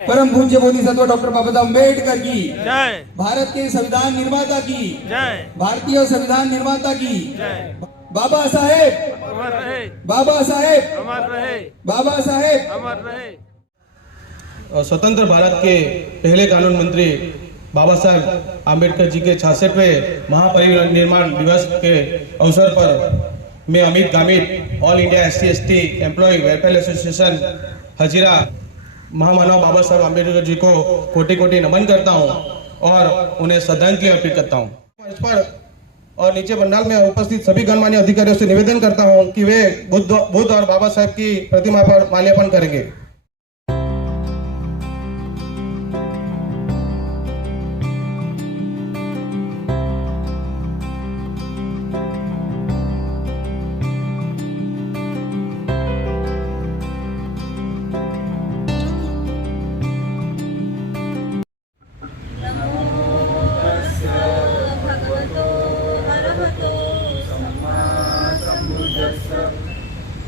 परम पूज्य बोधिसत्व डॉक्टर बाबा साहब अम्बेडकर की जय। भारत के संविधान निर्माता की जय। भारतीय संविधान निर्माता की जय। बाबा साहेब अमर रहे। बाबा साहेब अमर रहे। बाबा साहेब अमर रहे। स्वतंत्र भारत के पहले कानून मंत्री बाबा साहब आम्बेडकर जी के 66वें महापरिनिर्वाण दिवस के अवसर पर मैं Amit Gamit all India SC/ST employ welfare association Hazira महामानव बाबा साहब आम्बेडकर जी को कोटि कोटि नमन करता हूं और उन्हें श्रद्धांजलि अर्पित करता हूं। मंच पर और नीचे पंडाल में उपस्थित सभी गणमान्य अधिकारियों से निवेदन करता हूं कि वे बुद्ध और बाबा साहब की प्रतिमा पर माल्यार्पण करेंगे।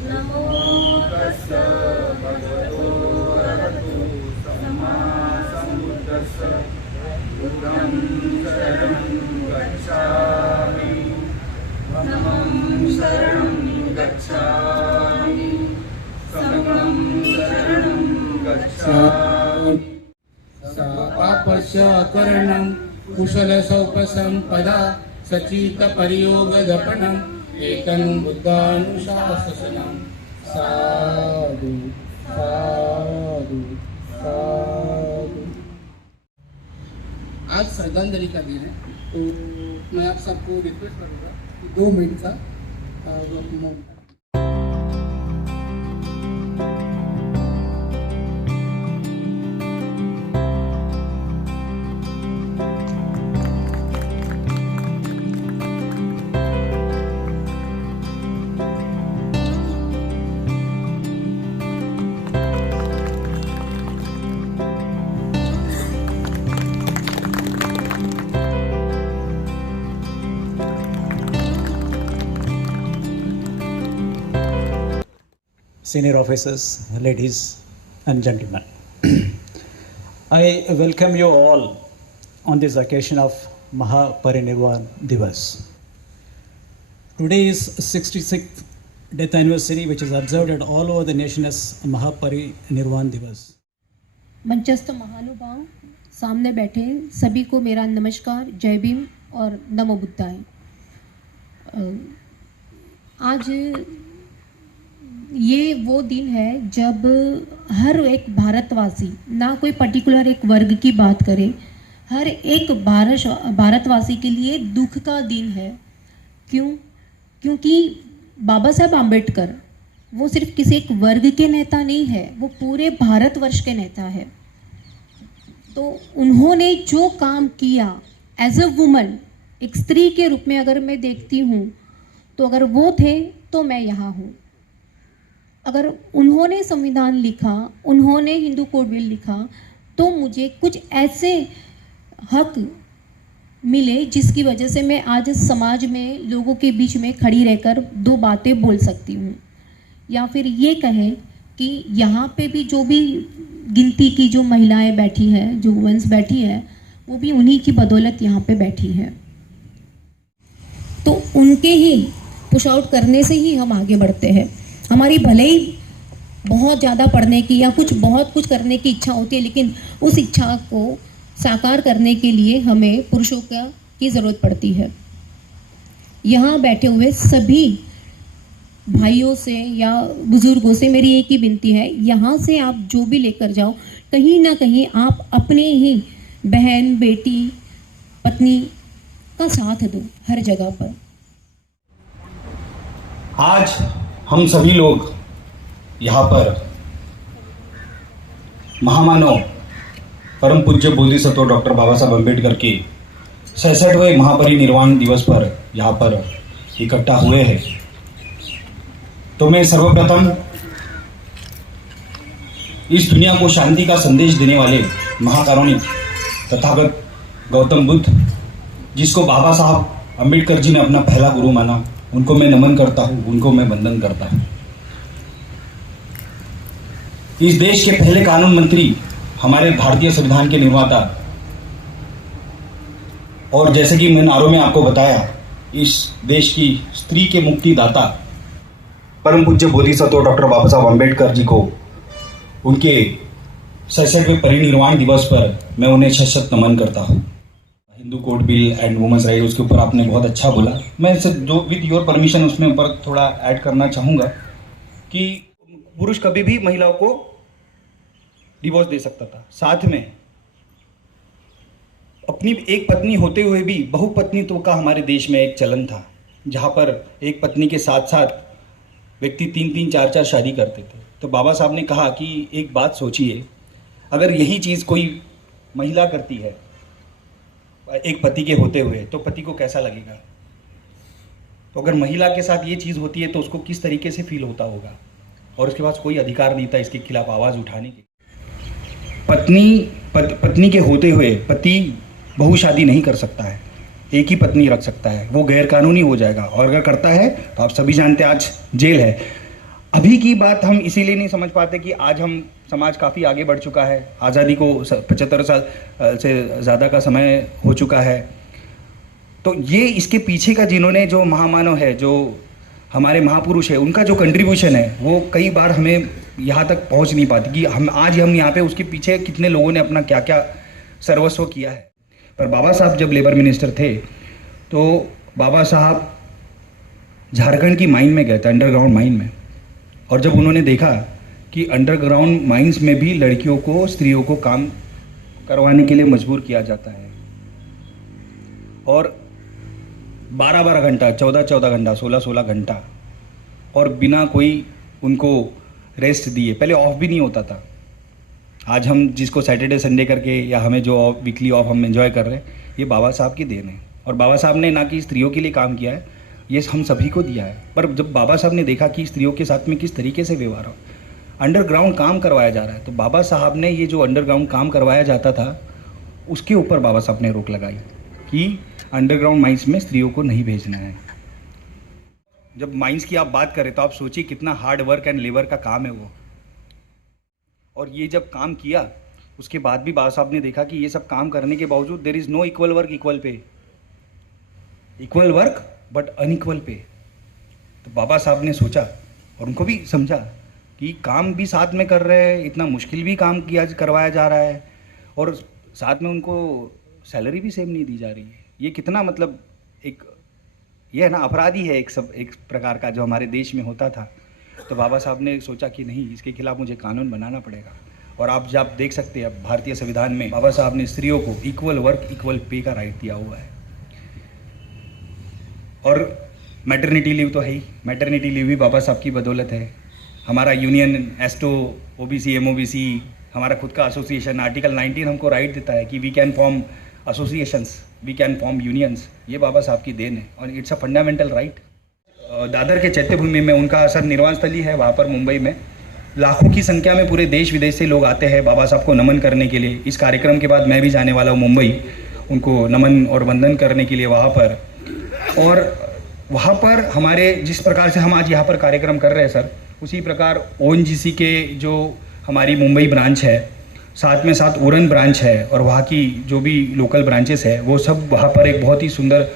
नमो तस्स भगवतो अरहतो सम्मा सम्बुद्धस्स बुद्धं शरणं गच्छामि धम्मं शरणं गच्छामि संघं शरणं गच्छामि पापस्य करणं कुशलसौपसम्पदा सचितपरियोगदपनम् एकं बुद्धानुशासनं साधु साधु साधु। आज श्रद्धांजलि का दिन है, तो मैं आप सबको रिक्वेस्ट करूँगा कि 2 मिनट का मौन। Senior officers, ladies and gentlemen, I welcome you all on this occasion of Mahaparinirvan Divas. Today is 66th death anniversary, which is observed at all over the nation as Mahaparinirvan Divas. मंचस्थ महानुभाव, सामने बैठे सभी को मेरा नमस्कार, जय भीम और नमो बुद्धाय। आज ये वो दिन है जब हर एक भारतवासी, ना कोई पर्टिकुलर एक वर्ग की बात करे, हर एक भारतवासी के लिए दुख का दिन है। क्यों? क्योंकि बाबा साहब आम्बेडकर वो सिर्फ किसी एक वर्ग के नेता नहीं है, वो पूरे भारतवर्ष के नेता है। तो उन्होंने जो काम किया एज अ वुमन, एक स्त्री के रूप में अगर मैं देखती हूँ, तो अगर वो थे तो मैं यहाँ हूँ। अगर उन्होंने संविधान लिखा, उन्होंने हिंदू कोड बिल लिखा, तो मुझे कुछ ऐसे हक मिले जिसकी वजह से मैं आज समाज में लोगों के बीच में खड़ी रहकर 2 बातें बोल सकती हूँ। या फिर ये कहें कि यहाँ पे भी जो भी गिनती की जो महिलाएं बैठी हैं, जो वुमेन्स बैठी हैं, वो भी उन्हीं की बदौलत यहाँ पे बैठी हैं। तो उनके ही पुश आउट करने से ही हम आगे बढ़ते हैं। हमारी भले ही बहुत ज़्यादा पढ़ने की या बहुत कुछ करने की इच्छा होती है, लेकिन उस इच्छा को साकार करने के लिए हमें पुरुषों की ज़रूरत पड़ती है। यहाँ बैठे हुए सभी भाइयों से या बुज़ुर्गों से मेरी एक ही विनती है, यहाँ से आप जो भी लेकर जाओ, कहीं ना कहीं आप अपने ही बहन, बेटी, पत्नी का साथ दो हर जगह पर। आज हम सभी लोग यहाँ पर महामानव परम पूज्य बोधिसत्व डॉक्टर बाबा साहब अम्बेडकर के 66वें महापरिनिर्वाण दिवस पर यहाँ पर इकट्ठा हुए हैं। तो मैं सर्वप्रथम इस दुनिया को शांति का संदेश देने वाले महाकारुणिक तथागत गौतम बुद्ध, जिसको बाबा साहब अम्बेडकर जी ने अपना पहला गुरु माना, उनको मैं नमन करता हूँ, उनको मैं वंदन करता हूँ। इस देश के पहले कानून मंत्री हमारे भारतीय संविधान के निर्माता और जैसे कि मैंने आरोप में आपको बताया, इस देश की स्त्री के मुक्तिदाता परम पूज्य बोधिसत्व डॉक्टर बाबा साहब अम्बेडकर जी को उनके 66वें परिनिर्वाण दिवस पर मैं उन्हें शत नमन करता हूँ। Hindu code bill and women's right, उसके ऊपर आपने बहुत अच्छा बोला। मैं जो विद योर परमिशन उसमें ऊपर थोड़ा ऐड करना चाहूँगा कि पुरुष कभी भी महिलाओं को डिवोर्स दे सकता था। साथ में अपनी एक पत्नी होते हुए भी बहुपत्नीत्व का हमारे देश में एक चलन था, जहाँ पर एक पत्नी के साथ साथ व्यक्ति 3-3, 4-4 शादी करते थे। तो बाबा साहब ने कहा कि एक बात सोचिए, अगर यही चीज़ कोई महिला करती है एक पति के होते हुए, तो पति को कैसा लगेगा। तो अगर महिला के साथ ये चीज़ होती है तो उसको किस तरीके से फील होता होगा, और उसके पास कोई अधिकार नहीं था इसके खिलाफ आवाज़ उठाने के। पत्नी के होते हुए पति बहुशादी नहीं कर सकता है, एक ही पत्नी रख सकता है, वो गैर कानूनी हो जाएगा। और अगर करता है तो आप सभी जानते हैं आज जेल है। अभी की बात हम इसीलिए नहीं समझ पाते कि आज हम समाज काफ़ी आगे बढ़ चुका है, आज़ादी को 75 साल से ज़्यादा का समय हो चुका है। तो ये इसके पीछे का जिन्होंने जो महामानव है, जो हमारे महापुरुष है, उनका जो कंट्रीब्यूशन है वो कई बार हमें यहाँ तक पहुँच नहीं पाती कि हम यहाँ पे उसके पीछे कितने लोगों ने अपना क्या क्या सर्वस्व किया है। पर बाबा साहब जब लेबर मिनिस्टर थे तो बाबा साहब झारखंड की माइन में गए थे, अंडरग्राउंड माइन में, और जब उन्होंने देखा कि अंडरग्राउंड माइंस में भी लड़कियों को, स्त्रियों को काम करवाने के लिए मजबूर किया जाता है, और 12-12 घंटा, 14-14 घंटा, 16-16 घंटा, और बिना कोई उनको रेस्ट दिए, पहले ऑफ भी नहीं होता था। आज हम जिसको सैटरडे संडे करके या हमें जो वीकली ऑफ हम एंजॉय कर रहे हैं, ये बाबा साहब की देन है। और बाबा साहब ने ना कि स्त्रियों के लिए काम किया है, ये हम सभी को दिया है। पर जब बाबा साहब ने देखा कि स्त्रियों के साथ में किस तरीके से व्यवहार हो, अंडरग्राउंड काम करवाया जा रहा है, तो बाबा साहब ने ये जो अंडरग्राउंड काम करवाया जाता था उसके ऊपर बाबा साहब ने रोक लगाई कि अंडरग्राउंड माइंस में स्त्रियों को नहीं भेजना है। जब माइंस की आप बात करें तो आप सोचिए कितना हार्ड वर्क एंड लेबर का काम है वो। और ये जब काम किया उसके बाद भी बाबा साहब ने देखा कि ये सब काम करने के बावजूद there is no equal work equal pay, equal work but unequal pay. तो बाबा साहब ने सोचा और उनको भी समझा कि काम भी साथ में कर रहे हैं, इतना मुश्किल भी काम करवाया जा रहा है, और साथ में उनको सैलरी भी सेम नहीं दी जा रही है। ये कितना मतलब एक ये है ना, अपराधी है एक प्रकार का जो हमारे देश में होता था। तो बाबा साहब ने सोचा कि नहीं, इसके खिलाफ मुझे कानून बनाना पड़ेगा। और आप जब देख सकते हैं अब भारतीय संविधान में बाबा साहब ने स्त्रियों को इक्वल वर्क इक्वल पे का राइट दिया हुआ है। और मैटरनिटी लीव तो है ही, मैटरनिटी लीव भी बाबा साहब की बदौलत है। हमारा यूनियन एस्टो, ओबीसी, एमओबीसी, हमारा खुद का एसोसिएशन, आर्टिकल 19 हमको राइट देता है कि we can form associations, we can form unions. ये बाबा साहब की देन है और it's a fundamental right. Dadar के चैत्यभूमि में उनका सर निर्वाण स्थली है, वहाँ पर मुंबई में लाखों की संख्या में पूरे देश विदेश से लोग आते हैं बाबा साहब को नमन करने के लिए। इस कार्यक्रम के बाद मैं भी जाने वाला हूँ मुंबई, उनको नमन और वंदन करने के लिए वहाँ पर। और वहाँ पर हमारे जिस प्रकार से हम आज यहाँ पर कार्यक्रम कर रहे हैं सर, उसी प्रकार ONGC के जो हमारी मुंबई ब्रांच है, साथ में साथ उड़न ब्रांच है, और वहाँ की जो भी लोकल ब्रांचेस है वो सब वहाँ पर एक बहुत ही सुंदर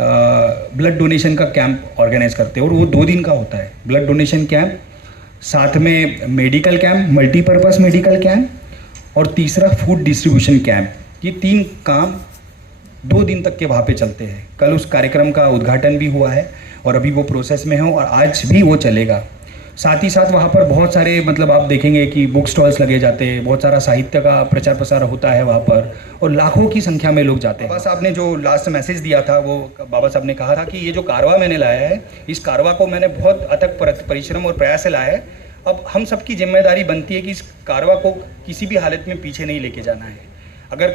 ब्लड डोनेशन का कैंप ऑर्गेनाइज करते हैं। और वो 2 दिन का होता है, ब्लड डोनेशन कैंप, साथ में medical camp, multipurpose medical camp, और तीसरा फूड डिस्ट्रीब्यूशन कैंप। ये 3 काम 2 दिन तक के वहाँ पे चलते हैं। कल उस कार्यक्रम का उद्घाटन भी हुआ है और अभी वो प्रोसेस में है और आज भी वो चलेगा। साथ ही साथ वहाँ पर बहुत सारे मतलब आप देखेंगे कि बुक स्टॉल्स लगे जाते हैं, बहुत सारा साहित्य का प्रचार प्रसार होता है वहाँ पर, और लाखों की संख्या में लोग जाते हैं। बाबा साहब ने जो लास्ट मैसेज दिया था, वो बाबा साहब ने कहा था कि ये जो कारवा मैंने लाया है, इस कारवा को मैंने बहुत अथक परिश्रम और प्रयास से लाया है। अब हम सबकी जिम्मेदारी बनती है कि इस कारवा को किसी भी हालत में पीछे नहीं लेके जाना है। अगर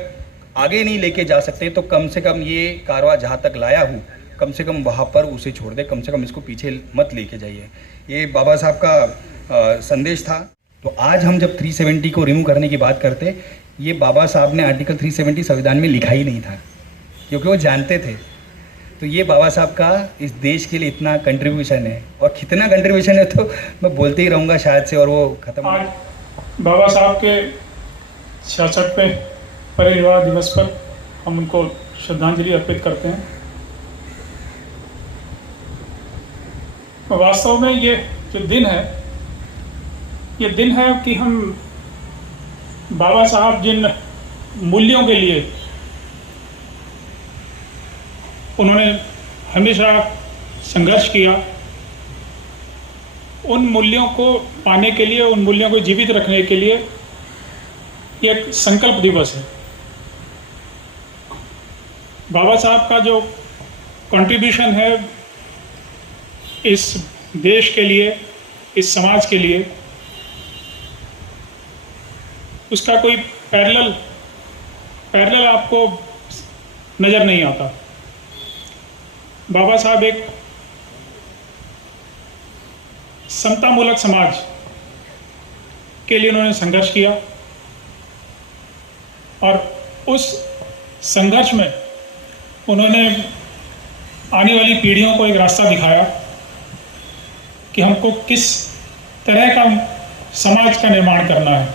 आगे नहीं लेके जा सकते तो कम से कम ये कारवा जहाँ तक लाया हूँ, कम से कम वहाँ पर उसे छोड़ दे, कम से कम इसको पीछे मत लेके जाइए। ये बाबा साहब का संदेश था। तो आज हम जब 370 को रिमूव करने की बात करते, ये बाबा साहब ने आर्टिकल 370 संविधान में लिखा ही नहीं था, क्योंकि वो जानते थे। तो ये बाबा साहब का इस देश के लिए इतना कंट्रीब्यूशन है, और कितना कंट्रीब्यूशन है तो मैं बोलते ही रहूँगा शायद से, और वो खत्म। आज बाबा साहब के 66वें परिनिर्वाण दिवस पर हम उनको श्रद्धांजलि अर्पित करते हैं। वास्तव में ये जो दिन है, ये दिन है कि हम बाबा साहब जिन मूल्यों के लिए उन्होंने हमेशा संघर्ष किया, उन मूल्यों को पाने के लिए, उन मूल्यों को जीवित रखने के लिए ये एक संकल्प दिवस है। बाबा साहब का जो कंट्रीब्यूशन है इस देश के लिए, इस समाज के लिए, उसका कोई पैरेलल आपको नज़र नहीं आता। बाबा साहब एक समतामूलक समाज के लिए उन्होंने संघर्ष किया और उस संघर्ष में उन्होंने आने वाली पीढ़ियों को एक रास्ता दिखाया कि हमको किस तरह का समाज का निर्माण करना है।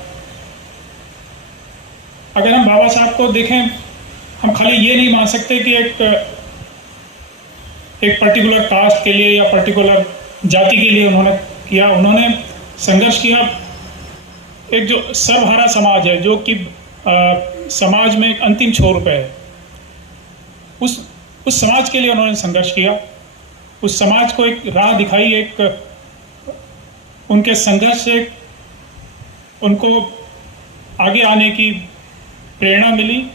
अगर हम बाबा साहब को देखें, हम खाली ये नहीं मान सकते कि एक पर्टिकुलर कास्ट के लिए या पर्टिकुलर जाति के लिए उन्होंने किया। उन्होंने संघर्ष किया एक जो सर्वहारा समाज है, जो कि समाज में एक अंतिम छोर पे है, उस समाज के लिए उन्होंने संघर्ष किया। उस समाज को एक राह दिखाई, एक उनके संघर्ष से उनको आगे आने की प्रेरणा मिली,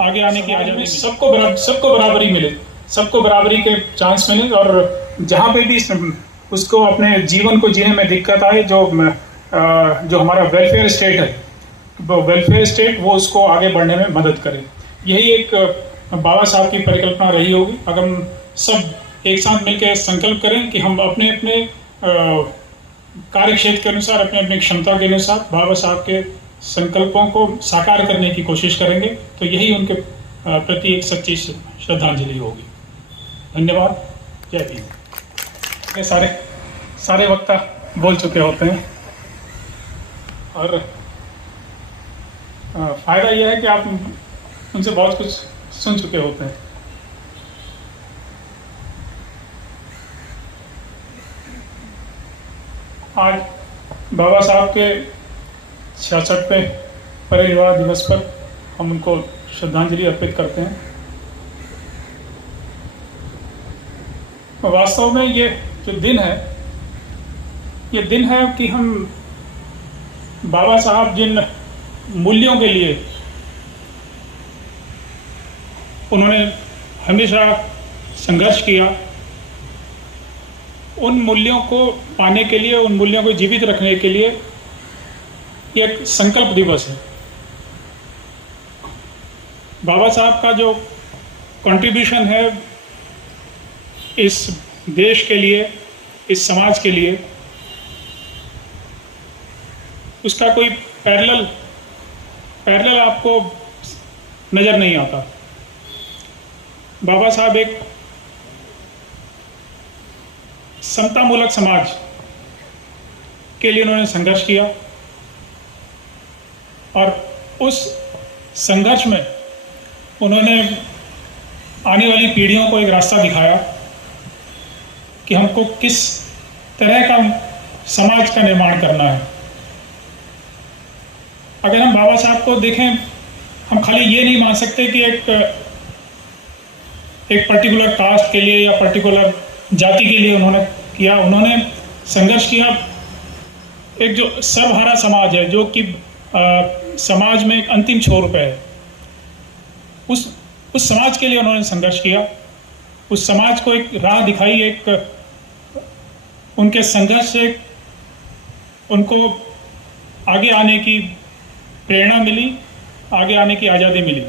आगे आने की आज़ादी मिली। सबको बराबरी मिले, सबको बराबरी के चांस मिले और जहाँ पे भी उसको अपने जीवन को जीने में दिक्कत आए, जो हमारा वेलफेयर स्टेट है, वो वेलफेयर स्टेट वो उसको आगे बढ़ने में मदद करे। यही एक बाबा साहब की परिकल्पना रही होगी। अगर हम सब एक साथ मिलकर संकल्प करें कि हम अपने अपने कार्य क्षेत्र के अनुसार, अपने अपनी क्षमता के अनुसार बाबा साहब के संकल्पों को साकार करने की कोशिश करेंगे, तो यही उनके प्रति एक सच्ची श्रद्धांजलि होगी। धन्यवाद। जय भीम। ये सारे वक्ता बोल चुके होते हैं और फायदा यह है कि आप उनसे बहुत कुछ सुन चुके होते हैं। आज बाबा साहब के 66वें परिनिर्वाण दिवस पर हम उनको श्रद्धांजलि अर्पित करते हैं। वास्तव में ये जो दिन है, ये दिन है कि हम बाबा साहब जिन मूल्यों के लिए उन्होंने हमेशा संघर्ष किया, उन मूल्यों को पाने के लिए, उन मूल्यों को जीवित रखने के लिए ये एक संकल्प दिवस है। बाबा साहब का जो कंट्रीब्यूशन है इस देश के लिए, इस समाज के लिए, उसका कोई पैरेलल आपको नज़र नहीं आता। बाबा साहब एक समतामूलक समाज के लिए उन्होंने संघर्ष किया और उस संघर्ष में उन्होंने आने वाली पीढ़ियों को एक रास्ता दिखाया कि हमको किस तरह का समाज का निर्माण करना है। अगर हम बाबा साहब को देखें, हम खाली ये नहीं मान सकते कि एक पर्टिकुलर कास्ट के लिए या पर्टिकुलर जाति के लिए उन्होंने किया। उन्होंने संघर्ष किया एक जो सर्वहारा समाज है, जो कि समाज में एक अंतिम छोर पे है, उस समाज के लिए उन्होंने संघर्ष किया। उस समाज को एक राह दिखाई, एक उनके संघर्ष से उनको आगे आने की प्रेरणा मिली, आगे आने की आज़ादी मिली।